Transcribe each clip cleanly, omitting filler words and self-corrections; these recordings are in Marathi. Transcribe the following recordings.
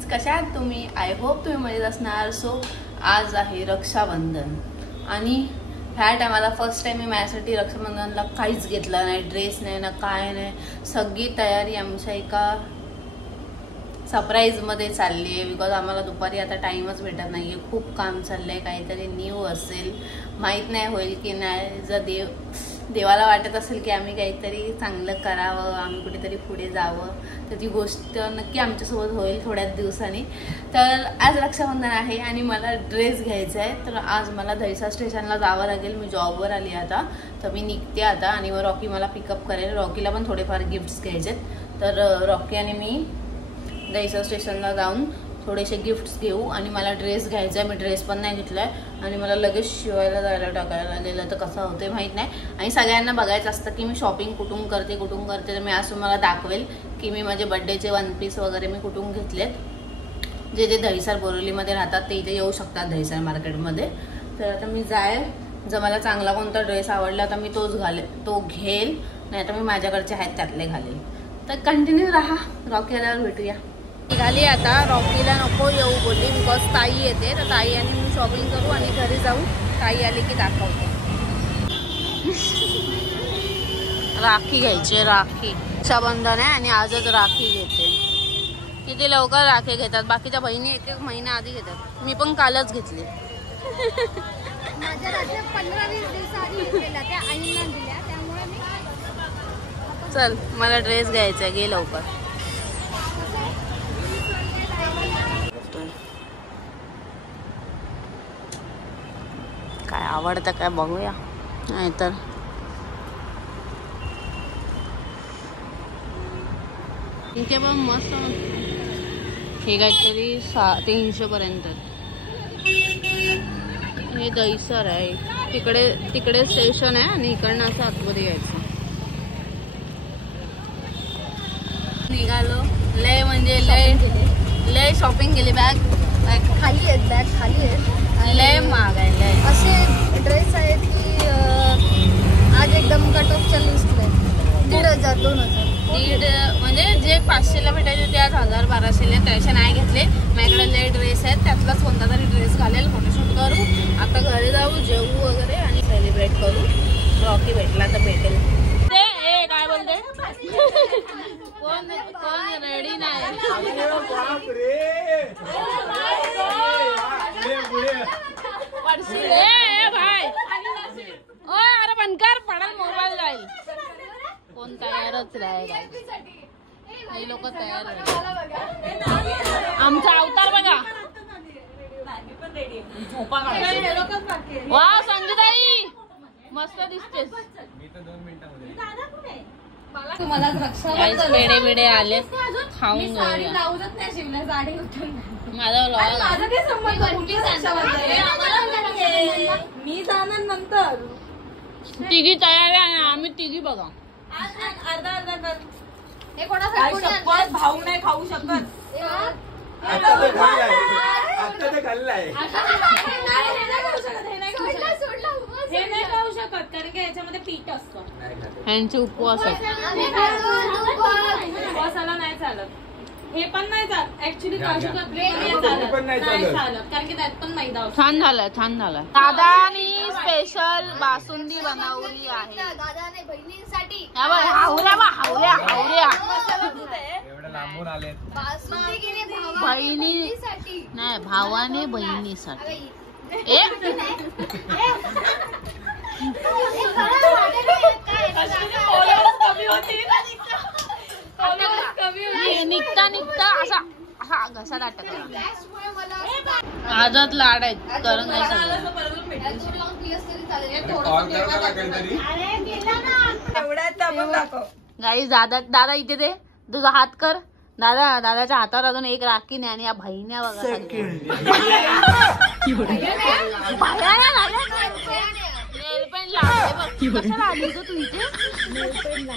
फ्रेंड्स, कशा आहात तुम्ही? आय होप तुम्ही मजेत असणार. सो आज आहे रक्षाबंधन आणि ह्या टायमाला फर्स्ट टाइम मी माझ्यासाठी रक्षाबंधनला काहीच घेतलं नाही, ड्रेस नाही ना काय नाही. सगळी तयारी आमच्या एका सरप्राईजमध्ये चालली आहे. बिकॉज आम्हाला दुपारी आता टाईमच भेटत नाही आहे, खूप काम चाललं आहे. काहीतरी न्यू असेल, माहीत नाही होईल की नाही. जर देवाला वाटत असेल की आम्ही काहीतरी चांगलं करावं, आम्ही कुठेतरी पुढे जावं, तर ती गोष्ट नक्की आमच्यासोबत होईल थोड्याच दिवसांनी. तर आज रक्षाबंधन आहे आणि मला ड्रेस घ्यायचा आहे. तर आज मला दहिसर स्टेशनला जावं लागेल. मी जॉबवर आली आता, तर मी निघते आता आणि मग रॉकी मला पिकअप करेल. रॉकीला पण थोडेफार गिफ्ट्स घ्यायचे, तर रॉकी आणि मी दहिसर स्टेशनला जाऊन थोडेसे गिफ्ट्स घेऊ. आणि मला ड्रेस घ्यायचा आहे, मी ड्रेस पण नाही घेतला आहे आणि मला लगेच शिवायला जायला टाकायला गेलं तर कसं होते माहीत नाही. आणि सगळ्यांना बघायचं असतं की मी शॉपिंग कुठून करते. तर मी आज तुम्हाला दाखवेल की मी माझे बड्डेचे वन पीस वगैरे मी कुठून घेतलेत. जे जे दहिसर बोरिवलीमध्ये राहतात ते इथे येऊ शकतात दहिसर मार्केटमध्ये. तर आता मी जाईल, जर मला चांगला कोणता ड्रेस आवडला तर मी तो घेईल, नाही तर मी माझ्याकडचे आहेत त्यातले घालेल. तर कंटिन्यू राहा, रॉकी आल्यावर भेटूया. निघाली आता. रॉकीला नको येऊ बोलली बिकॉज ताई येते, तर ताई आणि मी शॉपिंग करू आणि घरी जाऊ. ताई आली की दाखवते. राखी घ्यायची, राखी रक्षाबंधन आहे आणि आजच राखी घेते. किती लवकर राखी घेतात, बाकीच्या बहिणी एक एक महिना आधी घेतात. मी पण कालच घेतली. चल, मला ड्रेस घ्यायचा आहे, घे लवकर. काय आवडतं काय बघूया, नाहीतर इथे पण मस्त. हे काहीतरी 300 पर्यंत. हे दहिसर आहे, तिकडे स्टेशन आहे आणि इकडनं असं आतमध्ये यायचं. निघालो. लय म्हणजे लय शॉपिंग केली. बॅग खाली आहेत. लय महाग आहे. लय असे ड्रेस आहेत की आज एकदम कट ऑफच्या लिस्टला आहे. 1,500 2,000 म्हणजे जे 500ला भेटायचे ते आज 1,000-1,200ला. त्याचे नाही घेतले. माझ्याकडे लय ड्रेस आहेत, त्यातलाच कोणता तरी ड्रेस घालेल, फोटोशूट करू. आता घरी जाऊ, जेवू वगैरे आणि सेलिब्रेट करू. रॉकी भेटला तर भेटेल. काय बोलते? कोण रेडी नाही. अरे बनकर पडाल, मोबाईल जाईल. कोण तयारच राहील. काही लोक तयार आहे. आमचा अवतार बघा. झोपा काढायची. वा संजूताई मस्त दिसतेस. पेढे बिडे आले, खाऊन मी जाणार नंतर. तिघी तयार आहे, आम्ही तिघी बघा. अर्धा भाऊ नाही खाऊ शकत. हे नाही खाऊ शकत कारण की याच्यामध्ये पीठ असतं. ह्यांचे उपवास आहेत. उपवासाला नाही चालत. हे पण नाही चालत ऍक्च्युली. काजू कतली नाही चालत कारण की त्यात पण मैदा असतो. छान झालं. दादानी स्पेशल बासुंदी बनवली आहे. दादाने बहिणींसाठी हावऱ्या लांबून आले. बहिणीसाठी नाही, भावाने बहिणीसाठी. निघता असा घसा टाकला. आजच लाड आहेत, करून नाही सांगितलं. गाईस दादा इथे दे, तुझा हात कर. दादाच्या हातावर अजून एक राखी नाही आणि या बहिण्या बघा. लावले बघ. कशाला आली ग तू इथे?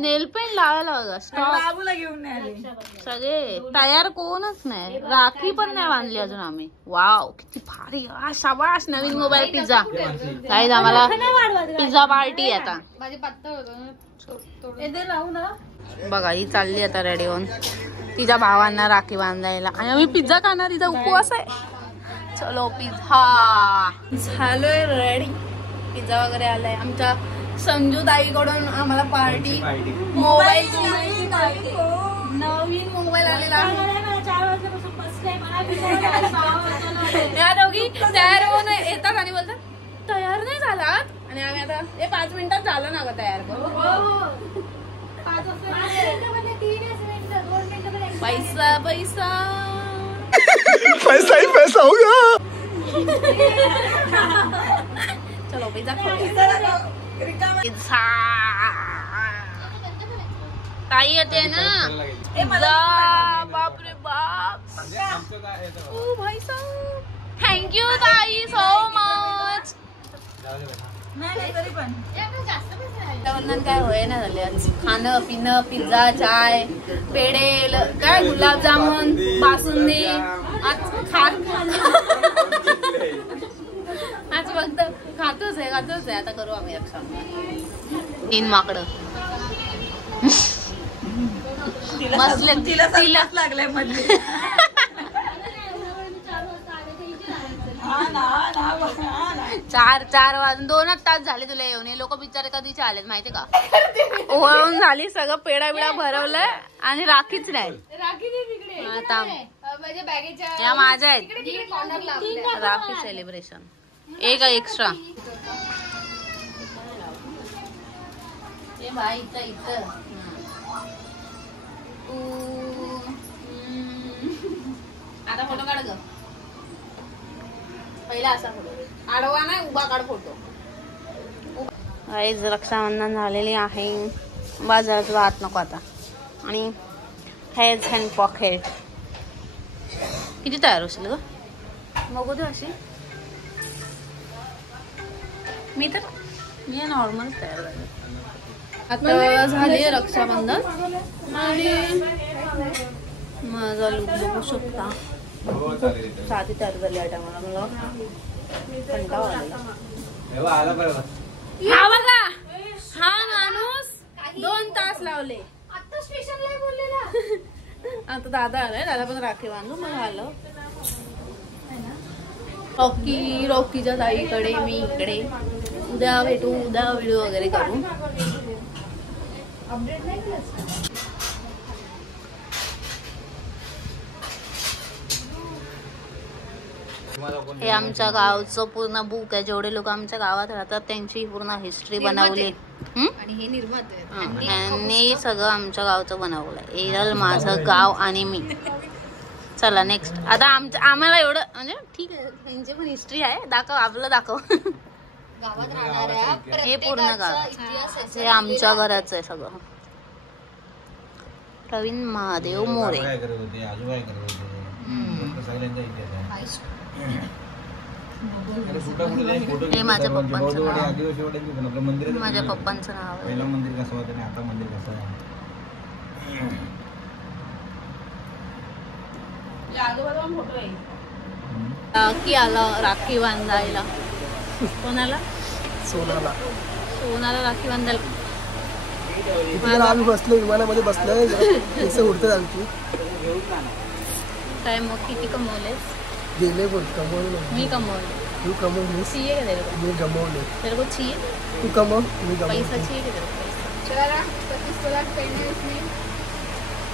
नेल पेंट लावायला बघा. बाबूला घेऊन नाही आले. सगळे तयार कोणच नाही. राखी पण नाही बांधली अजून आम्ही. वाव किती भारी. शाबाश. नवीन मोबाईल पिझ्झा. काही आम्हाला पिझ्झा पार्टी आता. माझी पातळ होतं राहू ना. बघा ही चालली आता रेडी होऊन तिच्या भावांना राखी बांधायला आणि आम्ही पिझ्झा खाणार. तिचा उपवास आहे. चलो पिझ्झा झालोय रेडी. पिझ्झा वगैरे आलाय. आमच्या संजू ताईकडून आम्हाला पार्टी. मोबाईल नवीन मोबाईल आलेला आहे. 4 वाजल्यापासून बसले. या दोघी तयार होऊन येतात आणि बोलतात तयार नाही झालात. आणि आम्ही आता 5 मिनिटात झालं ना ग तयार करू. पैसा पैसा पैसा ही पैसा होगा. चलो पिझ्झा पिझ्झा ताई येते ना. पिझ्झा बापरे बाप. ओ भाई साहब थँक्यू ताई सो मच. वरनं काय होय ना झाले. खाणं पिणं पिझ्झा चाय पेढे काय गुलाबजामुन बासुंदी आज आज फक्त खातोच आहे. आता करू आम्ही रक्षा. 3 माकडं बसले. तिला लागलाय मध्ये. चार वाजून 2 तास झाले तुला येऊन. हे लोक बिचारे कधीचे आलेत माहिती का. ओळून झाली सगळं. पेढा बिडा भरवलंय आणि राखीच नाही. आता माझ्या बॅगेच्या या माझ्या आहेत कॉर्नरला आपल्या. राखी सेलिब्रेशन. एक एक्स्ट्रा इथं आता फोटो काढ ग. पहिला असा फोटो आडवा नाही उभा काढ फोटो. आज रक्षाबंधन झालेली आहे. बाजारात वाहत नको आता. आणि हेज हँड पॉकेट किती तयार होशील ग. बघू दे अशी. मी नॉर्मल तयार झाले. आता झाली रक्षाबंधन आणि माझा लुक बघू शकता. साधी तयार झाली आहे मला कंटाळा आलेला. हा बघा हा माणूस 2 तास लावले. आता स्टेशनला बोललेला. आता दादा आलाय. दादा पण राखी बांधू मग आलं. रॉकीच्या ताईकडे मी इकडे. उद्या भेटू. उद्या व्हिडिओ वगैरे करू. अपडेट नाही केलं. हे आमच्या गावचं पूर्ण बुक आहे. जेवढे लोक आमच्या गावात राहतात त्यांची पूर्ण हिस्ट्री बनवली. आणि हे निर्माते यांनी सगळं आमच्या गावचं बनवलंय. एरल माझं गाव आणि मी. चला नेक्स्ट. आता आम्हाला एवढं म्हणजे ठीक आहे. त्यांची पण हिस्ट्री आहे. दाखव आपलं दाखव. गावात राहणाऱ्या हे पूर्ण गाव इतिहास हे आमच्या घराचं आहे सगळं. प्रवीण महादेव मोरे. हे माझ्या पप्पांचं नाव. माझ्या पप्पांचं नाव आहे. मंदिर कसं होतं आणि आता मंदिर कसं आहे. की आला राखी बांधायला. कोणाला? सोनाला राखी बांधायला. आम्ही बसलो विमानामध्ये बसलोय. केस उडतात आमची. काय मग किती कमवलेस? गेले बोल कमवले. मी कमवले. तू कमवलीस. चाहिए का तेरे को? मी कमवले. तेरे को चाहिए? तू कमव मी कमव. पैसा चाहिए का तेरे को? पैसा. चला 25 लाख पहने उसने.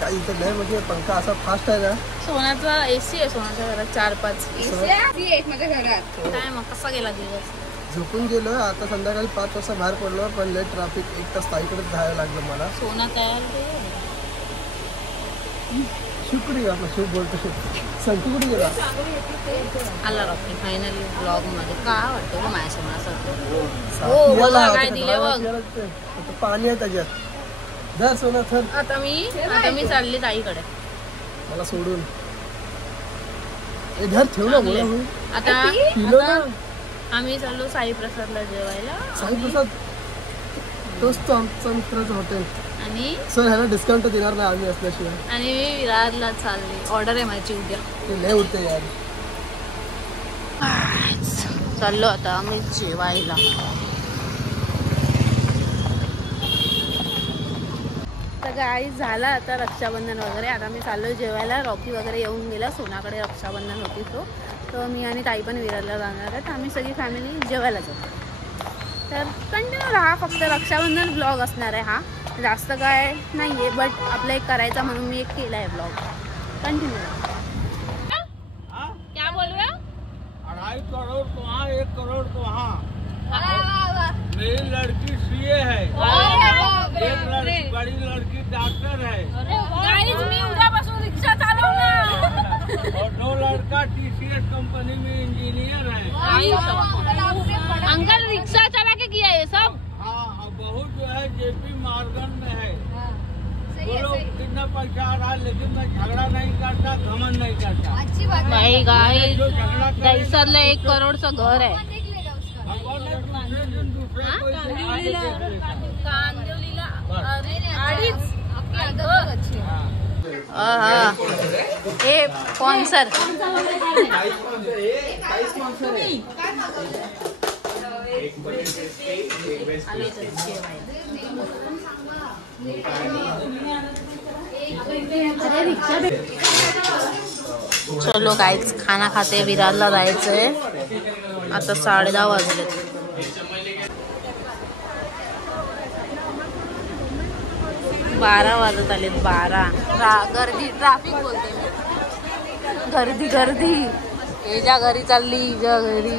काही इथं नाही म्हणजे पंखा असा फास्ट आहे ना. सोन्याचा एसी आहे सोन्याच्या घरात 4-5. एसी आहे माझ्या घरात. काय मग कसा गेला दिवस? झोपून गेलो. आता संध्याकाळी 5 वाजता बाहेर पडलो पण लेट ट्रॅफिक 1 तास ताईकडे जायला लागलं मला. सोना तयार शुक्री आपला शिव बोलतो. संतू कुठे गेला? आला रॉकी फायनली ब्लॉग मध्ये. काय वाटतं गं माझ्यासमोर असं? हो बघा काय दिले बघ. पाणी आहे त्याच्यात. धर सोना थर. आता मी चालली ताईकडे मला सोडून. घर ठेव ना बोला. आता पिलो ना. आम्ही चाललो साई प्रसादला जेवायला. साई प्रसाद तोच तो आमचा मित्राचं हॉटेल. आणि सर ह्याला डिस्काउंट देणार नाही आम्ही असल्याशिवाय. आणि मी विरारला चालले, ऑर्डर आहे माझी उद्या. ते लय उरते यार. चाललो आता आम्ही जेवायला. तर गाईस झाला आता रक्षाबंधन वगैरे. आता मी चाललो जेवायला. रॉकी वगैरे येऊन गेला. सोनाकडे रक्षाबंधन होती तर मी आणि ताई पण विरारला जाणार आहे. तर आम्ही सगळी फॅमिली जेवायला जातो. तर कंटिन्यू राहा. फक्त रक्षाबंधन ब्लॉग असणार आहे हा. जास्त काय नाही आहे, बट आपला एक करायचा म्हणून मी एक केला आहे ब्लॉग. कंटिन्यू राहा. क्या बोल रहे हो? 2.5 करोड़ तो वहाँ, 1 करोड़ तो वहाँ. मेरी लड़की सीए है, एक बड़ी लड़की डॉक्टर है, मी उद्यापासून रिक्षा चालवणार. और 2 लड़का TCS कंपनी में इंजीनियर है. अंकल रिक्शा चला के किया ये सब? हाँ, बहुत जो है JP मॉर्गन में है. बोलो कितना पैसा आ रहा है, लेकिन मैं झगड़ा नहीं करता, घमंड नहीं करता. अच्छी बात है. भाई गाइस, जो झगड़ा करे, दहिसरला 1 करोडचं घर आहे. देख लेगा उसका. भगवान ने दूसरे दिन दूसरे कोई आगे देख लेता. कांदिवलीला अडीच. आपकी आदत बहुत अच्छी है. हा. ए स्पॉन्सर. चलो गाईच खाना खाते. विरारला जायचंय. आता 10:30 वाजले. बारा वाजत आलेत. 12. गर्दी, ट्रॅफिक बोलते मी. गर्दी. हे ज्या घरी चालली, ज्या घरी